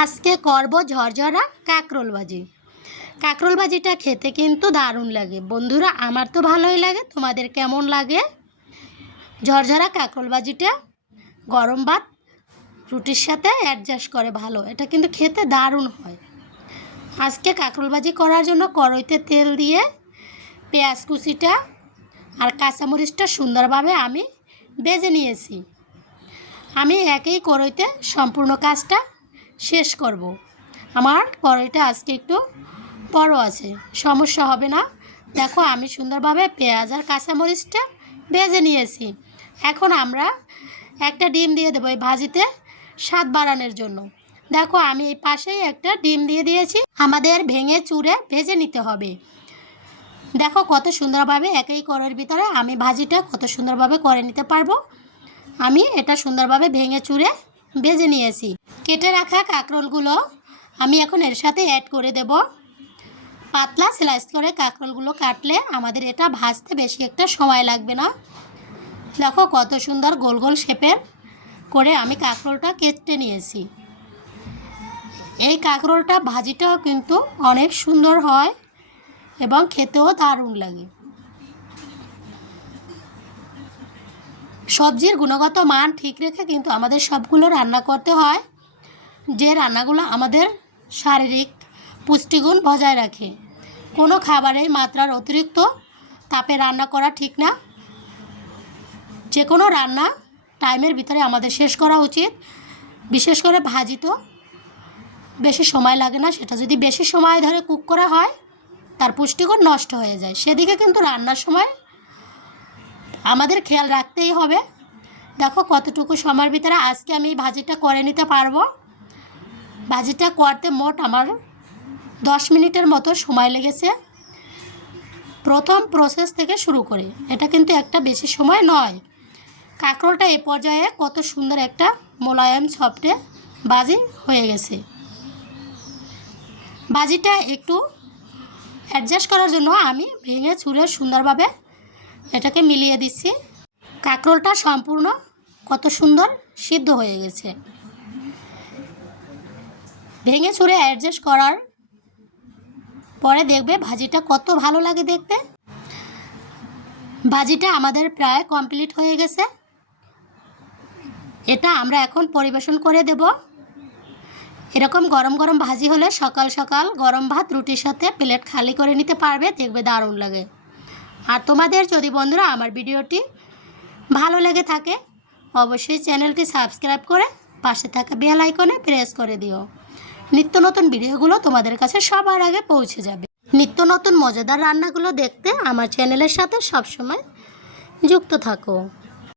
আজকে করব ঝরঝরা কাঁকরোল ভাজি। কাঁকরোল ভাজিটা খেতে কিন্তু দারুণ লাগে বন্ধুরা, আমার তো ভালোই লাগে, তোমাদের কেমন লাগে? ঝরঝরা কাঁকরোল ভাজিটা গরম ভাত রুটির সাথে অ্যাডজাস্ট করে ভালো, এটা কিন্তু খেতে দারুণ হয়। আজকে কাঁকরোল ভাজি করার জন্য কড়াইতে তেল দিয়ে পেঁয়াজ কুচিটা আর কাঁচামরিচটা সুন্দরভাবে আমি ভেজে নিয়েছি। আমি একই কড়াইতে সম্পূর্ণ কাজটা শেষ করব। আমার কড়াইটা আজকে একটু বড় আছে, সমস্যা হবে না। দেখো আমি সুন্দরভাবে পেঁয়াজ আর কাঁচামরিচটা ভেজে নিয়েছি। এখন আমরা একটা ডিম দিয়ে দেবো এই ভাজিতে স্বাদ বাড়ানোর জন্য। দেখো আমি এই পাশেই একটা ডিম দিয়ে দিয়েছি, আমাদের ভেঙে চুরে ভেজে নিতে হবে। দেখো কত সুন্দরভাবে একই কড়াইয়ের ভিতরে আমি ভাজিটা কত সুন্দরভাবে করে নিতে পারবো। আমি এটা সুন্দরভাবে ভেঙে চুরে ভেজে নিয়েছি। কেটে রাখা কাঁকরোলগুলো আমি এখন এর সাথে অ্যাড করে দেব। পাতলা স্লাইস করে কাঁকরোলগুলো কাটলে আমাদের এটা ভাজতে বেশি একটা সময় লাগবে না। দেখো কত সুন্দর গোল গোল শেপের করে আমি কাঁকরোলটা কেটে নিয়েছি। এই কাঁকরোলটা ভাজিটাও কিন্তু অনেক সুন্দর হয় এবং খেতেও দারুণ লাগে। সবজির গুণগত মান ঠিক রেখে কিন্তু আমাদের সবগুলো রান্না করতে হয়, যে রান্নাগুলো আমাদের শারীরিক পুষ্টিগুণ বজায় রাখে। কোনো খাবারের মাত্রার অতিরিক্ত তাপে রান্না করা ঠিক না। যে কোনো রান্না টাইমের ভিতরে আমাদের শেষ করা উচিত। বিশেষ করে ভাজি তো বেশি সময় লাগে না, সেটা যদি বেশি সময় ধরে কুক করা হয় তার পুষ্টিগুণ নষ্ট হয়ে যায়। সেদিকে কিন্তু রান্নার সময় আমাদের খেয়াল রাখতেই হবে। দেখো কতটুকু সময়ের ভিতরে আজকে আমি ভাজিটা করে নিতে পারবো। ভাজিটা করতে মোট আমার 10 মিনিটের মতো সময় লেগেছে, প্রথম প্রসেস থেকে শুরু করে। এটা কিন্তু একটা বেশি সময় নয়। কাঁকরোলটা এ পর্যায়ে কত সুন্দর একটা মোলায়েম সফটে ভাজি হয়ে গেছে। ভাজিটা একটু অ্যাডজাস্ট করার জন্য আমি ভেঙে চুরে সুন্দরভাবে এটাকে মিলিয়ে দিচ্ছি। কাঁকরোলটা সম্পূর্ণ কত সুন্দর সিদ্ধ হয়ে গেছে। ভেঙে চুরে অ্যাডজাস্ট করার পরে দেখবে ভাজিটা কত ভালো লাগে দেখতে। ভাজিটা আমাদের প্রায় কমপ্লিট হয়ে গেছে। এটা আমরা এখন পরিবেশন করে দেব। এরকম গরম গরম ভাজি হলে সকাল সকাল গরম ভাত রুটির সাথে প্লেট খালি করে নিতে পারবে, দেখবে দারুণ লাগে। আর তোমাদের যদি বন্ধুরা আমার ভিডিওটি ভালো লেগে থাকে অবশ্যই চ্যানেলটি সাবস্ক্রাইব করে পাশে থাকা বেল আইকনে প্রেস করে দিও। নিত্য নতুন ভিডিওগুলো তোমাদের কাছে সবার আগে পৌঁছে যাবে। নিত্য নতুন মজাদার রান্নাগুলো দেখতে আমার চ্যানেলের সাথে সবসময় যুক্ত থাকো।